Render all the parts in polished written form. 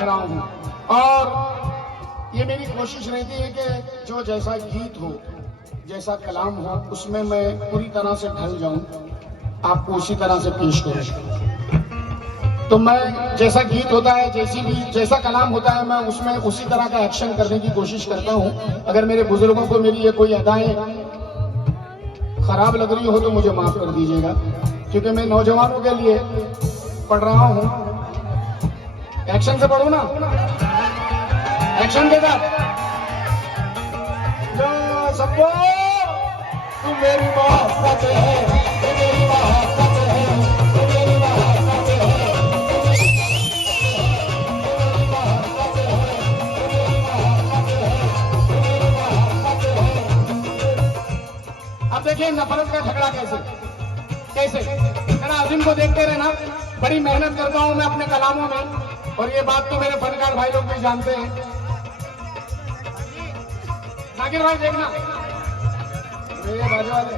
रख रहा हूँ। और ये मेरी कोशिश रहती है कि जो जैसा गीत हो, जैसा कलाम हो, उसमें मैं पूरी तरह से ढल जाऊं, आपको उसी तरह से पेश करूं। तो मैं जैसा गीत होता है, जैसा कलाम होता है, मैं उसमें उसी तरह का एक्शन करने की कोशिश करता हूं। अगर मेरे बुजुर्गों को मेरी ये कोई अदाएं खराब लग रही हो तो मुझे माफ कर दीजिएगा, क्योंकि मैं नौजवानों के लिए पढ़ रहा हूं। एक्शन से पढ़ू ना, एक्शन के साथ। सबको तू मेरी मोहब्बत है, तू मेरी मोहब्बत है, तू मेरी मोहब्बत है, अब देखिए नफरत का झगड़ा कैसे मेरा अजीम को देखते रहना। बड़ी मेहनत करता हूं मैं अपने कलामों में, और ये बात तो मेरे फनकार भाई लोग भी जानते हैं। जाकिर भाई देखना, मेरे बाजू वाले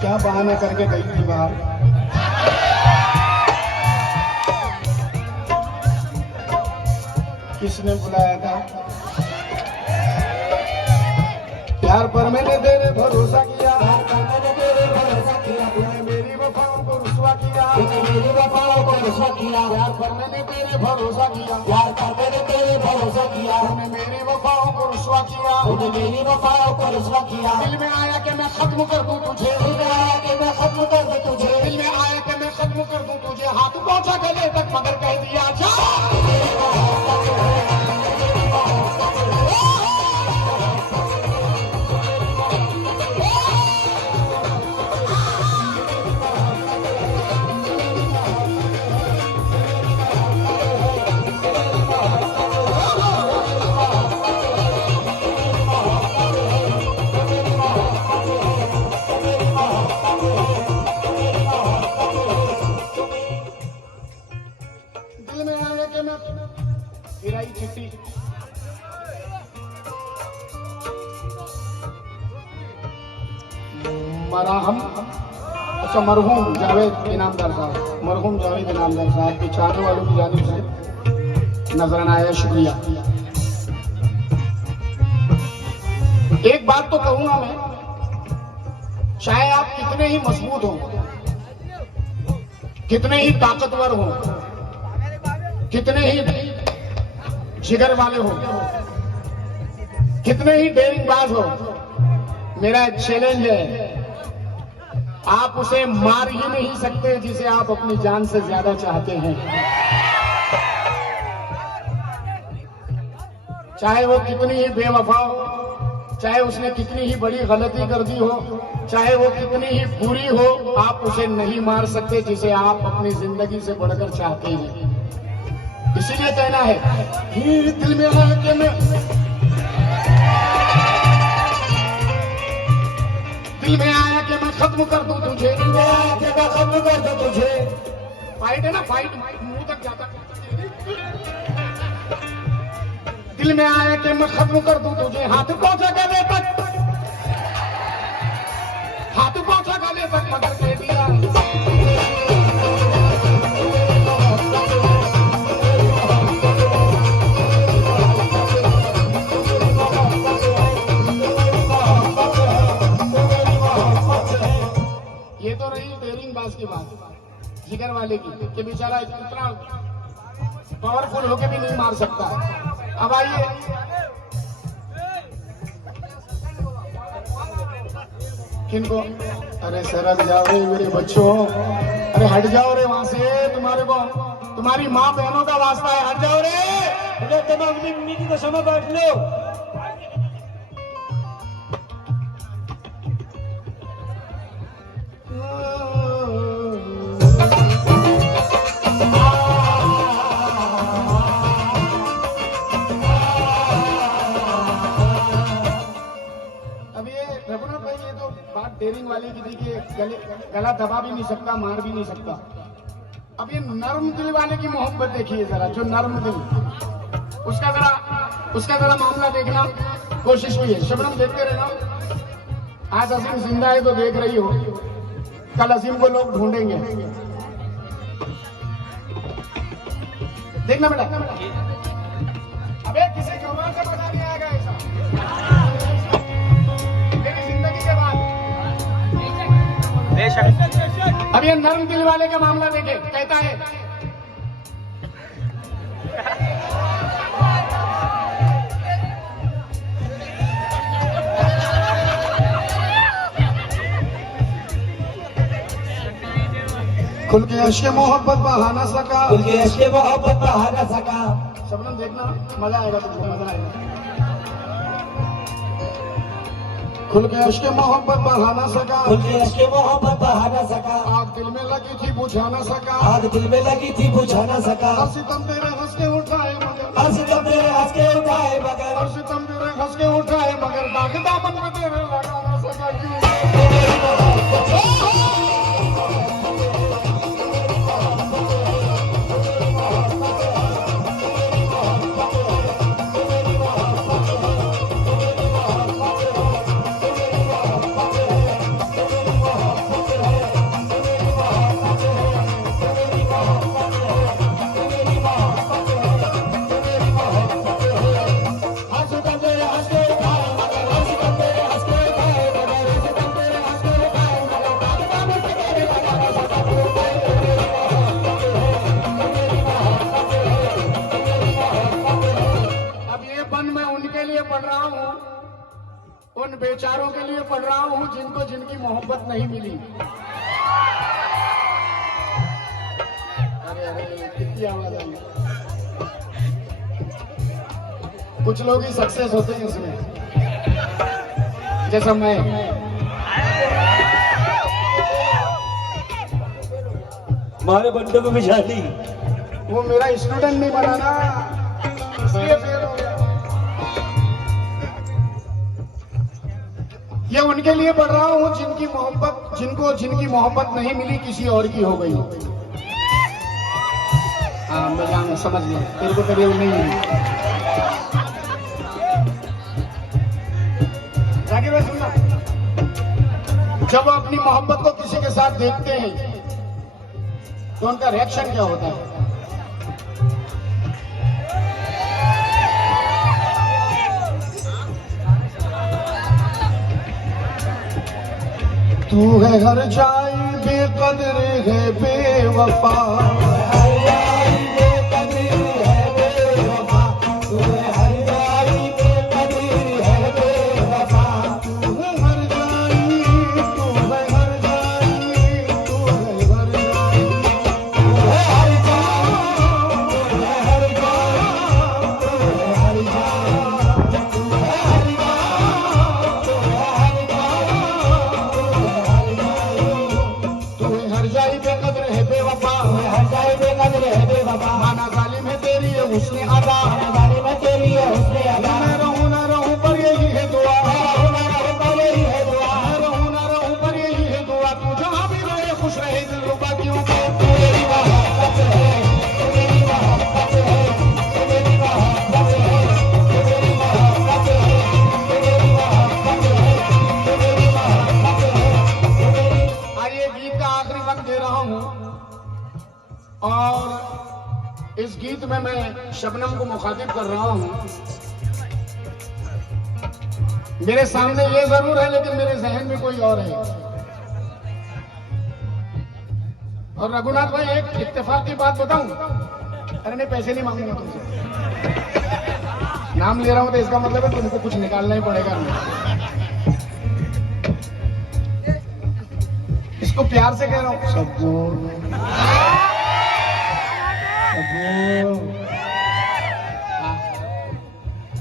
क्या बहाने करके गई थी बाहर। किसने बुलाया था? प्यार पर मैंने तेरे भरोसा किया, मैंने तेरे भरोसा किया, तूने मेरी वफाओं को रुसवा किया, तूने मेरी वफाओं को रुसवा किया। प्यार पर मैंने तेरे भरोसा किया, प्यार पर मैंने तेरे भरोसा किया, तूने मेरी वफाओं को रुसवा किया, तूने मेरी वफाओं को रुसवा किया। दिल में आया कि मैं खत्म कर दूं तुझे, दिल में आया कि मैं खत्म कर दूं तुझे, दिल में आया कि मैं खत्म कर दूं तुझे। हाथ पहुंचा गले तक मगर कह दिया जा। अच्छा, मरहूम जावेद इनामदार साहब, मरहूम जावेद इनामदार साहब के चाहने वालों की जानिब से नजराना आया, शुक्रिया। एक बात तो कहूंगा मैं, चाहे आप कितने ही मजबूत हो, कितने ही ताकतवर हो, कितने ही जिगर वाले हो, कितने ही डेरिंगबाज हो, मेरा चैलेंज है, आप उसे मार ही नहीं सकते जिसे आप अपनी जान से ज्यादा चाहते हैं। चाहे वो कितनी ही बेवफा हो, चाहे उसने कितनी ही बड़ी गलती कर दी हो, चाहे वो कितनी ही बुरी हो, आप उसे नहीं मार सकते जिसे आप अपनी जिंदगी से बढ़कर चाहते हैं। इसीलिए कहना है, दिल में आके मैं दिल में आया कि मैं खत्म कर दूं तुझे, दिल में आया कि मैं खत्म कर दूं तुझे। फाइट है ना, फाइट मुंह तक जाता। दिल में आया कि मैं खत्म कर दूं तुझे, हाथ पहुंचा गले तक, हाथ पहुंचा गले तक मगर कह दिया। ये तो रही डेरिंगबाज की बात, जिगर वाले की, कि बेचारा इतना पावरफुल होके भी नहीं मार सकता। अब आइए, किनको? अरे सरक जाओ रे मेरे बच्चों, अरे हट जाओ रे वहां से, तुम्हारे को तुम्हारी माँ बहनों का वास्ता है, हट जाओ रे। तुम अपनी नीति को समय बांट लो। डेरिंग वाले की देखिए, गला दबा भी नहीं सकता, मार भी नहीं सकता। अब ये नर्म दिल वाले की मोहब्बत देखिए जरा, जो नर्म दिल, उसका जरा मामला देखना कोशिश हुई है। शबनम देखते रहना, आज असीम जिंदा है तो देख रही हो, कल असीम को लोग ढूंढेंगे। देखना बेटा, अबे किसी कमाल से मजा नहीं आएगा ऐसा मेरी जिंदगी के बाद। अब ये नर्म दिल वाले का मामला देखे, कहता है खुल के अश्क मोहब्बत बहा ना सका, खुल के अश्क मोहब्बत बहा ना सका। शबनम देखना, मजा आएगा तुमको, मजा आएगा। खुल के अश्क मोहब्बत बहा ना सका, खुल के अश्क मोहब्बत बहा ना सका। आग दिल में लगी थी बुझा ना सका, आग दिल में लगी थी बुझा ना सका। हर सितम तेरे हंस के उठाए मगर, हर सितम तेरे हंस के उठाए मगर, हर सितम तेरे हंस के उठाए मगर दाग दामन में तेरे लगा ना सका। क्यों पढ़ रहा हूँ, उन बेचारों के लिए पढ़ रहा हूँ जिनको जिनकी मोहब्बत नहीं मिली। अरे अरे कितनी आवाज आई। कुछ लोग ही सक्सेस होते हैं इसमें, जैसा मैं। हमारे बंदे को भी शादी, वो मेरा स्टूडेंट नहीं बना ना, इसलिए फेल हो गया। ये उनके लिए पढ़ रहा हूँ जिनकी मोहब्बत नहीं मिली, किसी और की हो गई। हाँ मैं समझ गया, तेरे को कभी नहीं मिली। जाकिर भाई सुनना, जब वो अपनी मोहब्बत को किसी के साथ देखते हैं तो उनका रिएक्शन क्या होता है? तू है हर जाई बेकदर है बेवफा, हर जाई बेकदर है बेवफा। तू है हर जाई बेकदर है बेवफा। तू है हर जाई, तू है हर जाई, तू है हर जाई, तू है हर जाई, तू है हर जाई, तू है हर जाई, तू है हर जाई, तू है हर जाई। तू है हर जाई बेकदर है बेवफा, हर जाई बेकदर है बेवफा। माना जालिम है तेरी है हुस्न अदा, जालिम है तेरी है हुस्न अदा। मैं रहूं ना रहूं पर यही है दुआ, रहूं ना रहूं पर यही है दुआ। मैं रहूं ना रहूं पर यही है दुआ। तू जहां भी रहे खुश रहे दिलरुबा, क्योंकि तू मेरी मोहब्बत है, तू मेरी मोहब्बत है, तू मेरी मोहब्बत है, तू मेरी मोहब्बत है, तू मेरी मोहब्बत है, तू मेरी मोहब्बत है। आज ये गीत का आखिरी वक्त दे रहा हूं और इस गीत में मैं शबनम को मुखातिब कर रहा हूं। मेरे सामने ये जरूर है लेकिन मेरे जहन में कोई और है। और रघुनाथ भाई एक इत्तेफाक की बात बताऊं, अरे मैं पैसे नहीं मांगूंगा तुमसे, नाम ले रहा हूं तो इसका मतलब है तुमको कुछ निकालना ही पड़ेगा। इसको प्यार से कह रहा हूं, सबको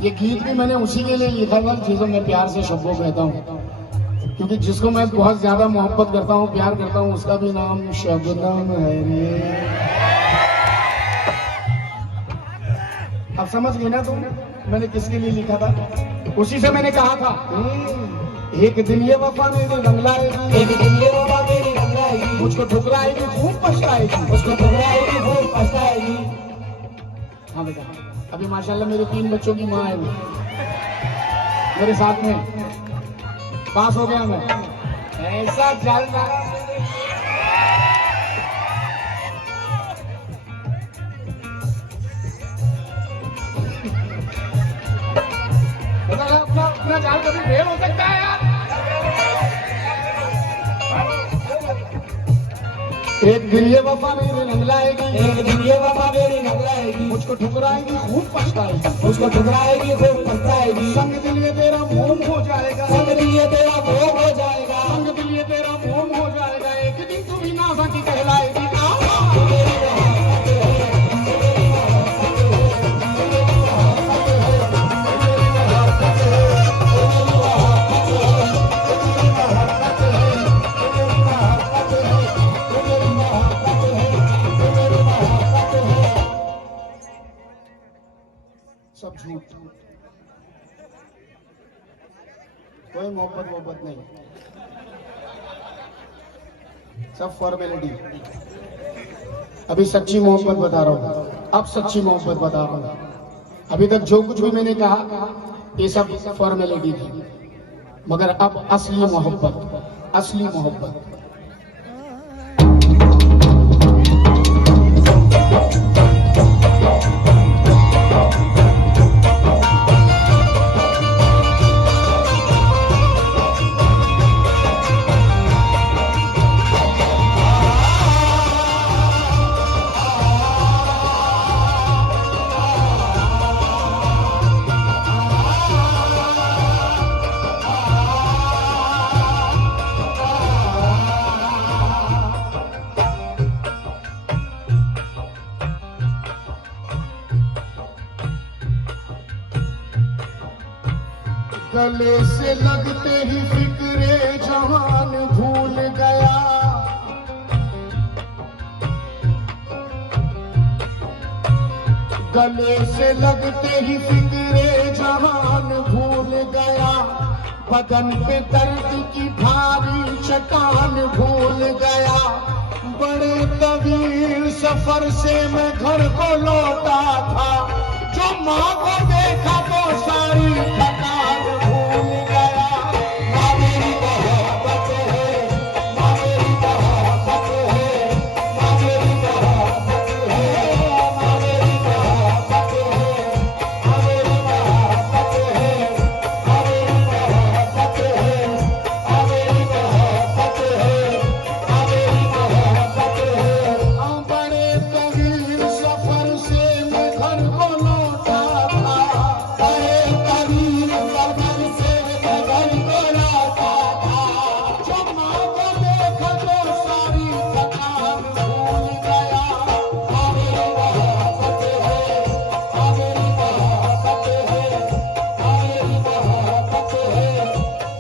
ये गीत भी मैंने उसी के लिए लिखा था जिसे मैं प्यार से शब्बो कहता हूँ, क्योंकि जिसको मैं बहुत ज्यादा मोहब्बत करता हूँ, प्यार करता हूँ, उसका भी नाम शबनम है रे। अब समझ गए ना तुम मैंने किसके लिए लिखा था? उसी से मैंने कहा था एक दिन ये वफा मेरी रंग लाएगी, एक दिन ये वफा मेरी रंग पछताएगी, मुझको ठुकराएगी खूब पछताएगी। उसको ठुकराएगी खूब पछताएगी। हाँ बेटा, अभी माशाल्लाह मेरे 3 बच्चों की माँ है वो मेरे साथ में, पास हो गया मैं। ऐसा जाल मारा अपना अपना जाल कभी फेल हो सकता है यार। एक दिन ये वफा मेरी नंगलाएगी, एक दिन ये वफा मेरी नगलाएगी, मुझको ठुकराएगी खूब पछताएगी। उसको ठुकराएगी खूब पछताएगी। संग दिल ये तेरा मोम हो जाएगा, संग दिल ये तेरा मोह हो जाएगा, संग दिल ये तेरा मोम हो जाएगा। एक दिन तू भी नासा की कहलाएगी। सब झूठ, कोई मोहब्बत नहीं, सब फॉर्मेलिटी। अभी सच्ची मोहब्बत बता रहा हूँ, अब सच्ची मोहब्बत बता रहा हूँ। अभी तक जो कुछ भी मैंने कहा ये सब फॉर्मेलिटी थी, मगर अब असली मोहब्बत, असली मोहब्बत। गले से लगते ही फिक्रे जहान भूल गया, गले से लगते ही फिक्रे जहान भूल गया। बदन पे दर्द की भारी चट्टान भूल गया। बड़े तवील सफर से मैं घर को लौटा था, जो माँ को देखा तो सारी थकान भूल गया। माँ मेरी मोहब्बत है, माँ मेरी मोहब्बत है, माँ मेरी मोहब्बत है, माँ मेरी मोहब्बत है, माँ मेरी मोहब्बत है, माँ मेरी मोहब्बत है, माँ मेरी मोहब्बत है, माँ मेरी मोहब्बत है। बड़े तवील सफर से मैं घर को लौटा था, बड़े तवील सफर से मैं घर को लौटा था। जब माँ को देखा तो सारी थकान भूल गया। माँ मेरी मोहब्बत है, माँ मेरी मोहब्बत है, माँ मेरी मोहब्बत है,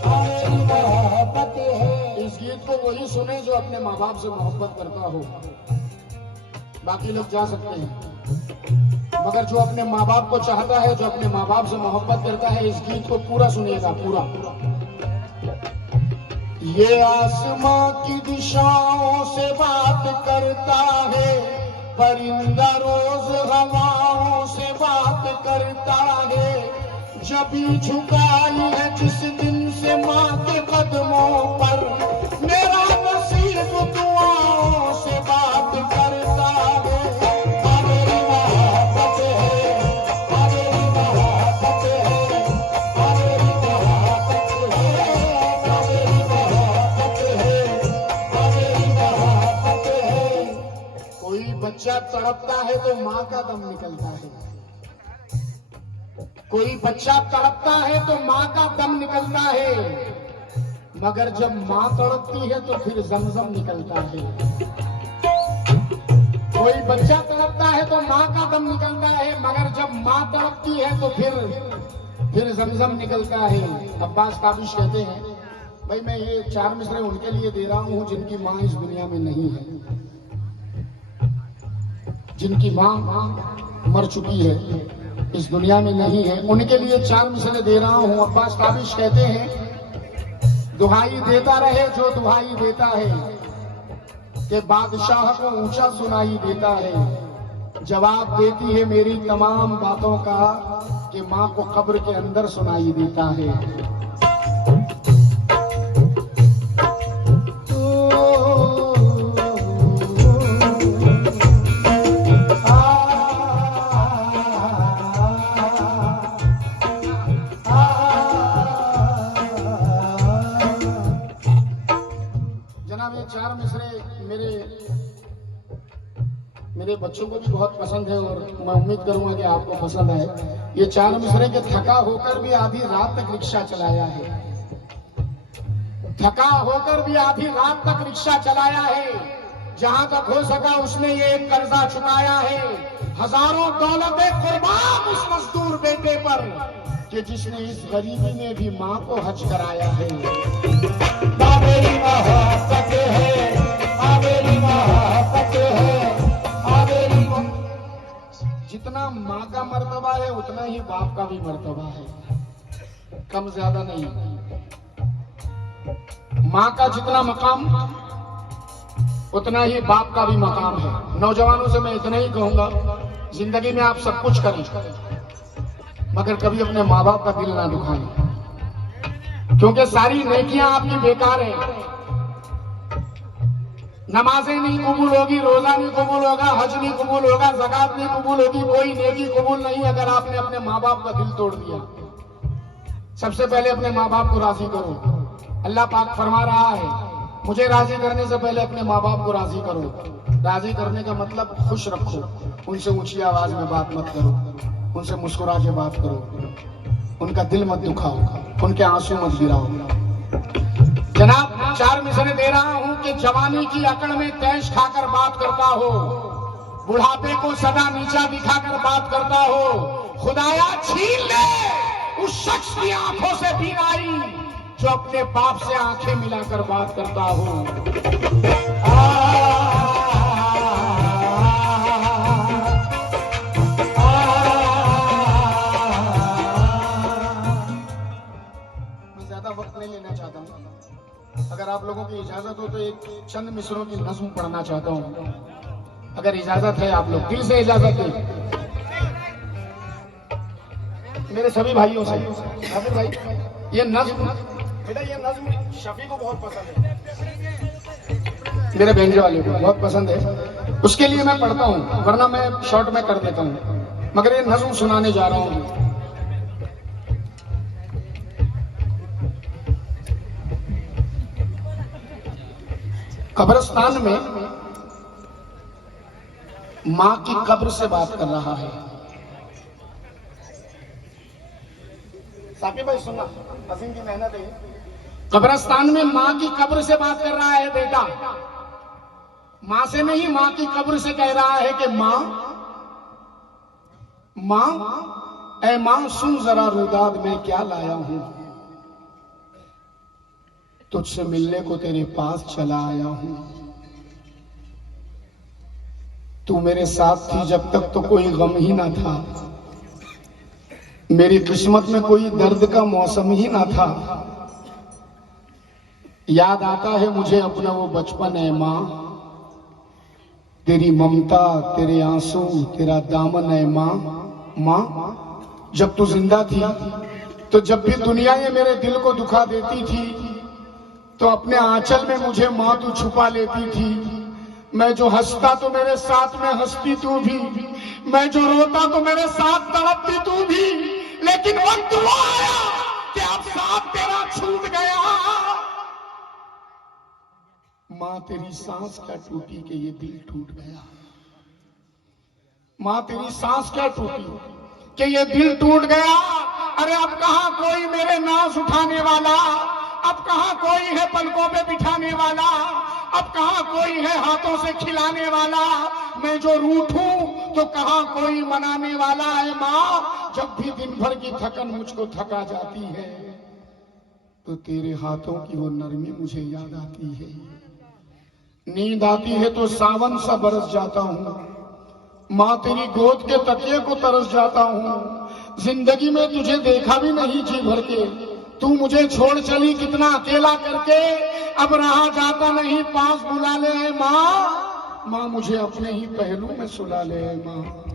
माँ मेरी मोहब्बत है। इस गीत को वही सुने जो अपने माँ बाप से मोहब्बत करता हो। बाकी लोग जा सकते हैं, मगर जो अपने माँ बाप को चाहता है, जो अपने माँ बाप से मोहब्बत करता है, इस गीत को पूरा सुनिएगा, पूरा। ये आसमां की दिशाओं से बात करता है, परिंदा रोज हवाओं से बात करता है। जब झुकाई है जिस दिन से माँ के कदमों पर, मेरा नसीब दुआओं से बात करता है। माँ मेरी मोहब्बत है, माँ मेरी मोहब्बत है, माँ मेरी मोहब्बत है, माँ मेरी मोहब्बत है, माँ मेरी मोहब्बत है। कोई बच्चा तड़पता है तो माँ का दम निकलता है, कोई बच्चा तड़पता है तो माँ का दम निकलता है, मगर जब माँ तड़पती है तो फिर जमजम निकलता है। कोई बच्चा तड़पता है तो माँ का दम निकलता है, मगर जब माँ तड़पती है तो फिर जमजम निकलता है। अब्बास काबिश कहते हैं, भाई मैं ये 4 मिसरे उनके लिए दे रहा हूँ जिनकी माँ इस दुनिया में नहीं है, जिनकी माँ मर चुकी है, इस दुनिया में नहीं है, उनके लिए 4 मिसरे दे रहा हूँ। अब्बास काबिश कहते हैं, दुहाई देता रहे जो दुहाई देता है, कि बादशाह को ऊंचा सुनाई देता है, जवाब देती है मेरी तमाम बातों का कि माँ को कब्र के अंदर सुनाई देता है। जनाब ये चार मिसरे मेरे बच्चों को भी बहुत पसंद है और मैं उम्मीद करूंगा कि आपको पसंद आए। ये चार मिसरे के थका होकर भी आधी रात तक रिक्शा चलाया है, थका होकर भी आधी रात तक रिक्शा चलाया है। जहां तक हो सका उसने ये एक कर्जा चुकाया है। हजारों दौलतें कुर्बान उस मजदूर बेटे पर कि जिसने इस गरीबी में भी माँ को हज कराया है। मेरी मोहब्बत है, मेरी मोहब्बत है, मेरी जितना माँ का मर्तबा है उतना ही बाप का भी मर्तबा है, कम ज्यादा नहीं। माँ का जितना मकाम उतना ही बाप का भी मकाम है। नौजवानों से मैं इतना ही कहूंगा, जिंदगी में आप सब कुछ करें मगर कभी अपने माँ बाप का दिल ना दुखाएं, क्योंकि सारी नेकियां आपकी बेकार हैं। नमाजें नहीं कबूल होगी, रोजा नहीं कबूल होगा, हज नहीं कबूल होगा, ज़कात नहीं कबूल होगी, कोई नेकी कबूल नहीं अगर आपने अपने माँ बाप का दिल तोड़ दिया। सबसे पहले अपने माँ बाप को राजी करो। अल्लाह पाक फरमा रहा है, मुझे राजी करने से पहले अपने माँ बाप को राजी करो। राजी करने का मतलब खुश रखो, उनसे ऊंची आवाज में बात मत करो, उनसे मुस्कुरा के बात करो, उनका दिल मत दुखाओ, उनके आंसू मत गिराओ। जनाब चार मिसरे दे रहा हूं कि जवानी की अकड़ में तैश खाकर बात करता हो, बुढ़ापे को सदा नीचा दिखाकर बात करता हो। खुदाया छीन ले उस शख्स की आंखों से बीनाई जो अपने बाप से आंखें मिलाकर बात करता हो। मैं ज्यादा वक्त नहीं लेना चाहता हूं, अगर आप लोगों की इजाजत हो तो एक चंद मिसरों की नज़्म पढ़ना चाहता हूं, अगर इजाजत है आप लोग दिल से इजाजत दें मेरे सभी भाइयों से। हाफिज भाई ये नज़्म बेटा, ये नज़्म शफी को बहुत पसंद है, मेरे भेंजे वाले को बहुत पसंद है, उसके लिए मैं पढ़ता हूँ, वरना मैं शॉर्ट में कर देता हूँ, मगर ये नज़्म सुनाने जा रहा हूँ। कब्रिस्तान में माँ की कब्र से बात कर रहा है। साकिब भाई सुनना, अजीम की मेहनत है। कब्रिस्तान में माँ की कब्र से बात कर रहा है बेटा, माँ से नहीं, माँ की कब्र से कह रहा है कि माँ, माँ, ऐ माँ सुन जरा रुदाद में क्या लाया हूं, तुझसे मिलने को तेरे पास चला आया हूं। तू मेरे साथ थी जब तक तो कोई गम ही ना था, मेरी किस्मत में कोई दर्द का मौसम ही ना था। याद आता है मुझे अपना वो बचपन है माँ, तेरी ममता, तेरे आंसू, तेरा दामन है माँ। माँ जब तू जिंदा थी तो जब भी दुनिया ये मेरे दिल को दुखा देती थी तो अपने आंचल में मुझे माँ तू छुपा लेती थी। मैं जो हंसता तो मेरे साथ में हंसती तू भी, मैं जो रोता तो मेरे साथ तड़पती तू भी, लेकिन वक्त वो आया कि अब साथ तेरा छूट गया। माँ तेरी सांस क्या टूटी कि ये दिल टूट गया। माँ तेरी सांस क्या टूटी कि ये दिल टूट गया। अरे अब कहाँ कोई मेरे नाज उठाने वाला, अब कहाँ कोई है पलकों पे बिठाने वाला, अब कहाँ कोई है हाथों से खिलाने वाला। मैं जो रूठूं तो कहाँ कोई मनाने वाला है। माँ जब भी दिन भर की थकन मुझको थका जाती है तो तेरे हाथों की वो नरमी मुझे याद आती है। नींद आती है तो सावन सा बरस जाता हूँ, माँ तेरी गोद के तकिए को तरस जाता हूँ। जिंदगी में तुझे देखा भी नहीं जी भर के, तू मुझे छोड़ चली कितना अकेला करके, अब रहा जाता नहीं, पास बुला ले माँ, माँ मुझे अपने ही पहलू में सुला ले माँ।